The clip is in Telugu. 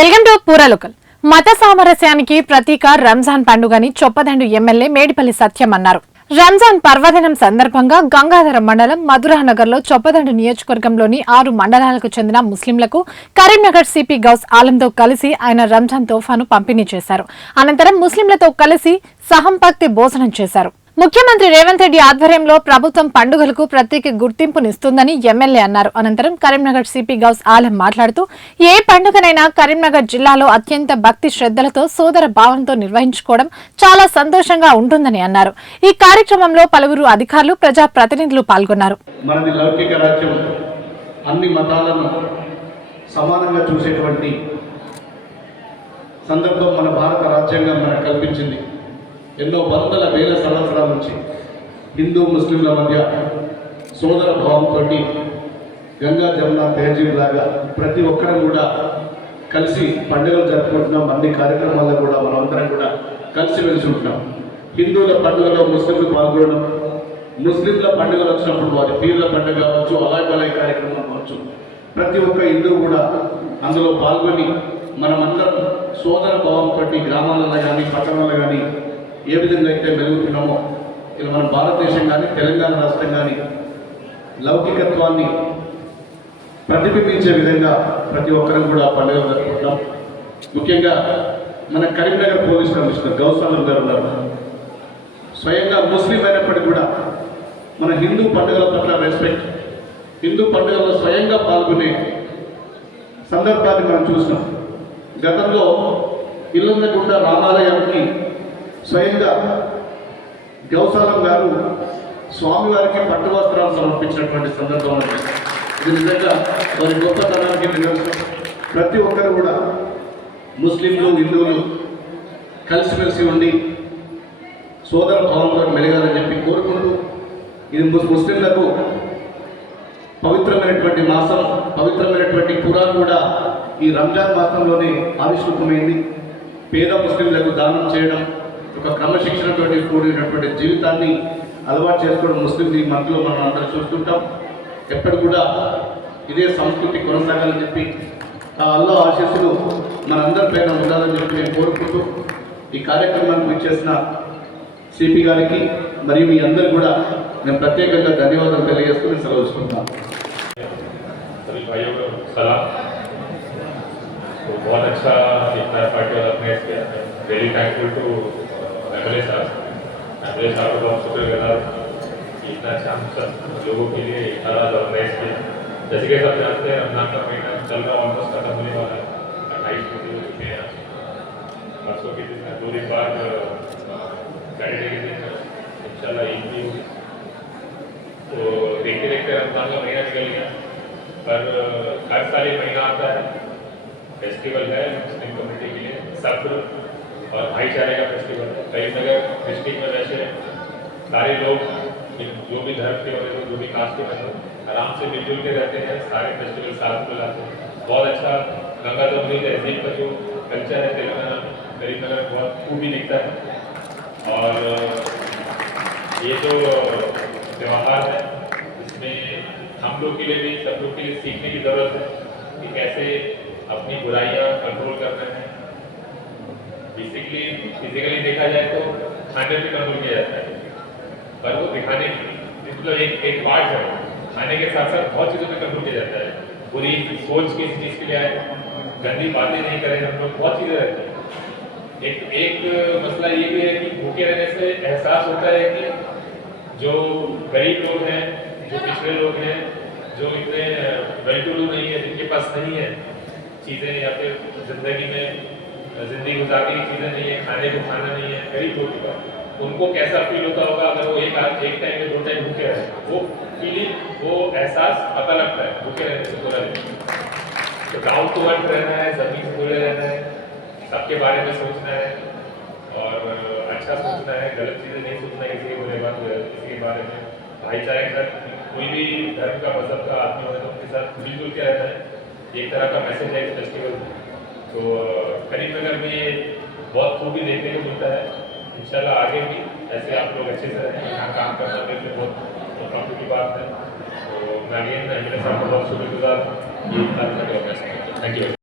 Welcome to పూరలోకల్. మత సామరస్యానికి ప్రతీక రంజాన్ పండుగని చొప్పదండు ఎమ్మెల్యే మేడిపల్లి సత్యం అన్నారు. రంజాన్ పర్వదినం సందర్భంగా గంగాధర మండలం మధురానగర్లో చొప్పదండు నియోజకవర్గంలోని 6 మండలాలకు చెందిన ముస్లింలకు కరీంనగర్ సిపి గౌస్ ఆలంతో కలిసి ఆయన రంజాన్ తోఫాను పంపిణీ చేశారు. అనంతరం ముస్లింలతో కలిసి సహంపక్తి భోజనం చేశారు. ముఖ్యమంత్రి రేవంత్ రెడ్డి ఆధ్వర్యంలో ప్రభుత్వం పండుగలకు ప్రత్యేక గుర్తింపునిస్తుందని ఎమ్మెల్యే అన్నారు. అనంతరం కరీంనగర్ సిపి గౌస్ ఆలం మాట్లాడుతూ ఏ పండుగనైనా కరీంనగర్ జిల్లాలో అత్యంత భక్తి శ్రద్ధలతో సోదర భావంతో నిర్వహించుకోవడం చాలా సంతోషంగా ఉంటుందని అన్నారు. ఈ కార్యక్రమంలో పలువురు అధికారులు ప్రజాప్రతినిధులు పాల్గొన్నారు. మనది లౌకిక రాజ్యం, అన్ని మతాలను సమానంగా చూసేటువంటి సందర్భం మన భారత రాజ్యాంగం మనకు కల్పించింది. ఎన్నో వందల వేల సంవత్సరాల నుంచి హిందూ ముస్లింల మధ్య సోదర భావంతో గంగా జమున తహజీబ్ లాగా ప్రతి ఒక్కరం కూడా కలిసి పండుగలు జరుపుకుంటున్నాం. అన్ని కార్యక్రమాల్లో కూడా మనమందరం కూడా కలిసి వెలిసి ఉంటున్నాం. హిందువుల పండుగలో ముస్లింలు పాల్గొనడం, ముస్లింల పండుగలు వచ్చినప్పుడు వారి పీర్ల పండుగ కావచ్చు, అలాగే కార్యక్రమం కావచ్చు, ప్రతి ఒక్క హిందువు కూడా అందులో పాల్గొని మనమందరం సోదర భావంతో గ్రామాలలో కానీ పట్టణాల్లో కానీ ఏ విధంగా అయితే మెలుగుతున్నామో ఇలా మన భారతదేశం కానీ తెలంగాణ రాష్ట్రం కానీ లౌకికత్వాన్ని ప్రతిబింబించే విధంగా ప్రతి ఒక్కరం కూడా పండుగలు జరుపుకుంటాం. ముఖ్యంగా మన కరీంనగర్ పోలీస్ కమిషనర్ గౌస్ ఆలం గారు ఉన్నారు. స్వయంగా ముస్లిం అయినప్పటికీ కూడా మన హిందూ పండుగల పట్ల రెస్పెక్ట్, హిందూ పండుగల్లో స్వయంగా పాల్గొనే సందర్భాన్ని మనం చూసినాం. గతంలో ఇల్లందగుంట రామాలయానికి స్వయంగా గౌసాలం గారు స్వామివారికి పట్టు వస్త్రాలు సమర్పించినటువంటి సందర్భం. ఇది నిజంగా వారి గొప్పతనానికి నిదర్శనం. ప్రతి ఒక్కరు కూడా ముస్లింలు హిందువులు కలిసిమెలిసి ఉండి సోదర భావంతో మెలగాలని చెప్పి కోరుకుంటూ, ఇది ముస్లింలకు పవిత్రమైనటువంటి మాసం, పవిత్రమైనటువంటి ఖురాన్ కూడా ఈ రంజాన్ మాసంలోనే ఆవిష్కృతమైంది. పేద ముస్లింలకు దానం చేయడం, ఒక క్రమశిక్షణతో కూడినటువంటి జీవితాన్ని అలవాటు చేసుకోవడం ముస్లిం ఈ మంత్లో మనం అందరూ చూస్తుంటాం. ఎప్పటి కూడా ఇదే సంస్కృతి కొనసాగాలని చెప్పి ఆ అల్లా ఆశీస్సులు మనందరిపైన ఉండాలని చెప్పి నేను కోరుకుంటూ ఈ కార్యక్రమానికి ఇచ్చేసిన సిపి గారికి మరియు మీ అందరు కూడా నేను ప్రత్యేకంగా ధన్యవాదాలు తెలియజేస్తూ నేను సెలవుకుంటున్నాను. बहुत अच्छा इतना पार्टी वाला मैच किया. वेरी थैंकफुल टू एमएलए साहब का बहुत शुक्रगुजार इतना अच्छा हम सब लोगों के लिए इतना ऑर्गेनाइज किया. जैसे कि सब जानते हैं रमजान का महीना चल रहा, ऑलमोस्ट खत्म होने वाला है. 28 दिन हो चुके हैं. परसों के दिन 2 दिन बाद सैटरडे के दिन इंशाल्लाह ईद भी होगी. तो देखते देखते रमजान का महीना निकल गया. पर हर साल ये महीना आता है, फेस्टिवल है मुस्लिम कम्युनिटी के लिए, सब्र और भाईचारे का फेस्टिवल है. करीमनगर डिस्ट्रिक्ट में वैसे सारे लोग जो भी धर्म के होते हैं, जो भी कास्ट के होते हैं, आराम से मिलजुल के रहते हैं. सारे फेस्टिवल साथ मिलाते हैं. बहुत अच्छा गंगा जमुनी तहजीब का जो कल्चर है तेलंगाना में, करीमनगर बहुत खूबी दिखता है. और ये जो त्यौहार है इसमें हम लोग के लिए भी, सब लोग के लिए सीखने की ज़रूरत है कि कैसे अपनी बुराइयां कंट्रोल कर रहे हैं. बेसिकली फिजिकली देखा जाए तो खाने पे कंट्रोल किया जाता है, पर वो दिखाने मतलब एक पार्ट है. खाने के साथ साथ बहुत चीज़ों पे कंट्रोल किया जाता है. बुरी सोच किस चीज़ के लिए आए, गंदी बातें नहीं करें हम लोग, बहुत चीज़ें रहती हैं. एक मसला ये भी है कि भूखे रहने से एहसास होता है कि जो गरीब लोग हैं, जो पिछड़े लोग हैं, जो इतने वेल टू डू नहीं है, जिनके पास नहीं है चीज़ें या फिर ज़िंदगी में ज़िंदगी गुजारने की चीज़ें नहीं है, खाने को खाना नहीं है, गरीब लोग का उनको कैसा फील होता होगा अगर वो एक टाइम में 2 टाइम भूखे रहे. वो फीलिंग, वो एहसास पता लगता है भूखे रहने से पूरा नहीं. तो डाउन टू अर्थ रहना है, सभी से जुड़े रहना है, सबके बारे में सोचना है और अच्छा सोचना है, गलत चीज़ें नहीं सोचना है. किसी के बुरे बात किसी के बारे में भाईचारे के साथ कोई भी धर्म का मजहब का आदमी होता है तो उनके साथ मिलजुल के रहना है. एक तरह का मैसेज है इस फेस्टिवल. तो करीमनगर में ये बहुत खूबी देखने को मिलता है. इंशाल्लाह आगे भी ऐसे आप लोग अच्छे से रहें. यहाँ काम करना मेरे लिए बहुत प्राउड की बात है. तो मैं अगेन एमएलए साहब का बहुत शुक्रगुजार हूँ. Thank you.